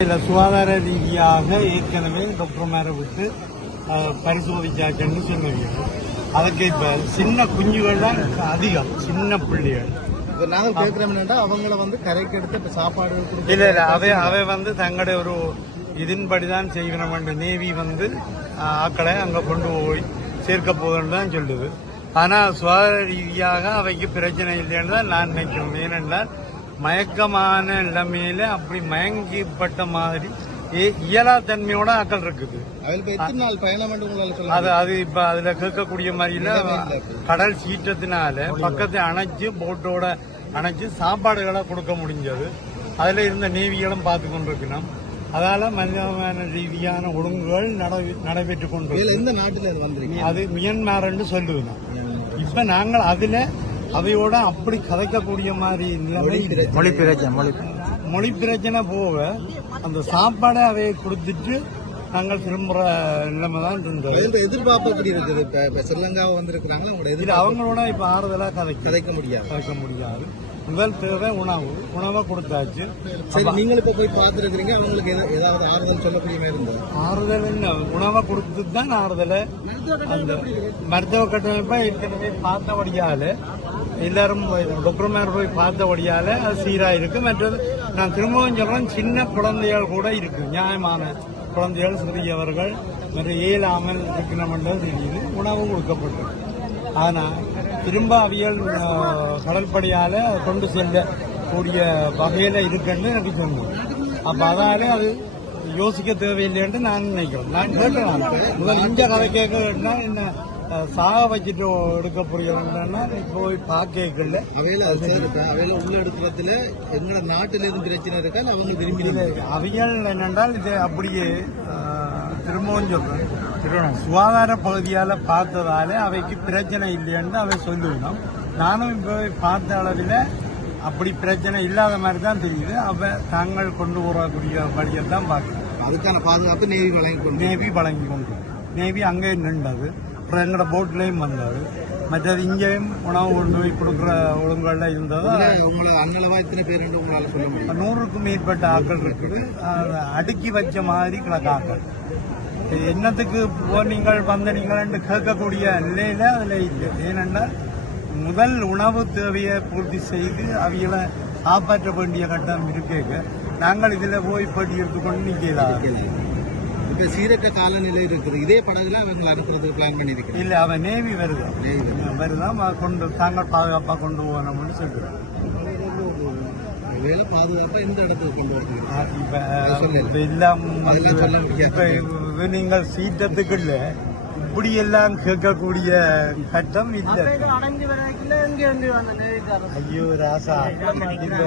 இதில் சுகாதார ரீதியாக ஏற்கனவே டாக்டர்மாரை விட்டு பரிசோதிச்சாச்சுன்னு சொன்னீங்க. அதுக்கு இப்ப சின்ன குஞ்சுகள் தான் அதிகம் சின்ன பிள்ளைகள். இப்ப நாங்க கேட்கிறோம் என்னன்னா அவங்கள வந்து கரைக்கு எடுத்து சாப்பாடு இல்ல இல்ல அவை அவை வந்து தங்களுடைய ஒரு இதன்படிதான் செய்யணும் என்று நேவி வந்து ஆக்களை அங்க கொண்டு போய் சேர்க்க போதுன்னு தான் சொல்லுது. ஆனா சுகாதார ரீதியாக அவைக்கு பிரச்சனை இல்லைன்னு தான் நான் நினைக்கிறேன். ஏனென்றால் மயக்கமான நிலைமையில அப்படி மயங்கிப்பட்ட மாதிரி இயலா தன்மையோட ஆக்கள் இருக்குது. அது அது இப்ப அதுல கேட்கக்கூடிய மாதிரில கடல் சீற்றத்தினால பக்கத்தை அணைச்சு போட்டோட அணைச்சு சாப்பாடுகளை கொடுக்க முடிஞ்சது. அதுல இருந்த நேவிகளும் பார்த்து கொண்டிருக்கணும். அதால மனிதமான ரீதியான ஒழுங்குகள் நட- நடைபெற்றுக் எந்த நாட்டுல வந்திருக்கீங்க அது மியன்மார்ன்னு சொல்லுவேன் இப்ப நாங்கள் அதுல அவையோட அப்படி கதைக்கக்கூடிய மாதிரி நிலைமை. மொழி பிரச்சனை மொழி மொழி பிரச்சனை போக அந்த சாப்பாடை அவையை கொடுத்துட்டு நாங்கள் திரும்புற நிலைமை தான் இருந்தது இப்ப எதிர்பார்ப்பு எப்படி இருக்குது? இப்ப இப்ப ஸ்ரீலங்காவை வந்திருக்கிறாங்க அவங்களோட இது எதிர்பார்ப்பு? அவங்களோட இப்ப ஆறுதலா கதைக்க. கதைக்க முடியாது. கதைக்க முடியாது. முதல் தேவை உணவு. உணவை கொடுத்தாச்சு. சரி நீங்கள் இப்ப போய் பார்த்துருக்கீங்க அவங்களுக்கு எதா- ஏதாவது ஆறுதல் சொல்லக்கூடிய இருந்தது. ஆறுதல் என்ன உணவை கொடுத்து தான் ஆறுதலை. அந்த மருத்துவ கட்டமைப்பை ஏற்கனவே பார்த்தபடியால எல்லாரும் டாக்டர்மார் போய் பார்த்தபடியால அது சீரா இருக்கு மற்றது நான் திரும்பவும் சொல்றேன் சின்ன குழந்தைகள் கூட இருக்கு. நியாயமான குழந்தைகள் சிறியவர்கள் மற்ற இயலாமல் இருக்கணும்ன்றது தெரியுது. உணவு கொடுக்கப்பட்டது. ஆனால் திரும்ப அவியல் கடற்படையால் கொண்டு செல்ல கூடிய வகையில இருக்குன்னு எனக்கு சொன்னது அப்போ அதால அது யோசிக்க தேவையில்லைன்ட்டு நான் நினைக்கிறேன். நான் கேட்டேன். முதல் இந்த கதை கேட்க என்ன? சாக வச்சுட்டு எடுக்க இப்போ போய் பார்க்கல அவையில அவையில உள்ள எடுக்கிறதுல எங்களோட நாட்டுல எதுவும் பிரச்சனை இருக்கா அவங்க விரும்பி அவியல் என்னென்றால் இது அப்படியே திரும்பவும் சொல்றேன். சுகாதார பகுதியால பார்த்ததால அவைக்கு பிரச்சனை இல்லைன்னு அவை சொல்லுவேன் நானும் இப்போ பார்த்த அளவில் அப்படி பிரச்சனை இல்லாத மாதிரி தான் தெரியுது. அவ தாங்கள் கொண்டு வரக்கூடிய வழியை தான் பார்க்குறேன் அதுக்கான பாதுகாப்பு நேவி வழங்கி நேவி வழங்கி கொண்டு நேவி அங்கே நின்றது. அப்புறம் எங்களோட போட்லேயும் வந்தது மற்றது இங்கேயும் உணவு கொண்டு போய் கொடுக்குற ஒழுங்குகளில் இருந்தது? நூறுக்கும் மேற்பட்ட ஆக்கள் இருக்குது. அதை அடுக்கி வச்ச மாதிரி கிடக்காக்கள் இது என்னத்துக்கு போ நீங்கள் வந்த நீங்கள் கேட்கக்கூடிய நிலையில அதுல இல்லை. ஏனென்றால் முதல் உணவு தேவையை பூர்த்தி செய்து அவைகளை காப்பாற்ற வேண்டிய கட்டம் இருக்கேங்க. நாங்கள் இதுல போய் போட்டி எடுத்துக்கொண்டு நிக்கலாம் இப்ப சீரற்ற காலநிலை இருக்குது. இதே படகுல அவங்க அனுப்புறதுக்கு பிளான் பண்ணிருக்கேன் இல்ல அவன் நேவி வருதா. வருதான் கொண்டு தாங்கள் பாதுகாப்பா கொண்டு போகணும்னு சொல்றேன். வேலை பாதுகாப்பா இந்த இடத்துக்கு கொண்டு வரீங்க எல்லாம் நீங்கள் சீட்டத்துக்குள்ள இப்படி எல்லாம் கேட்கக்கூடிய கட்டம் இல்ல. ஐயோ ராசா. இல்ல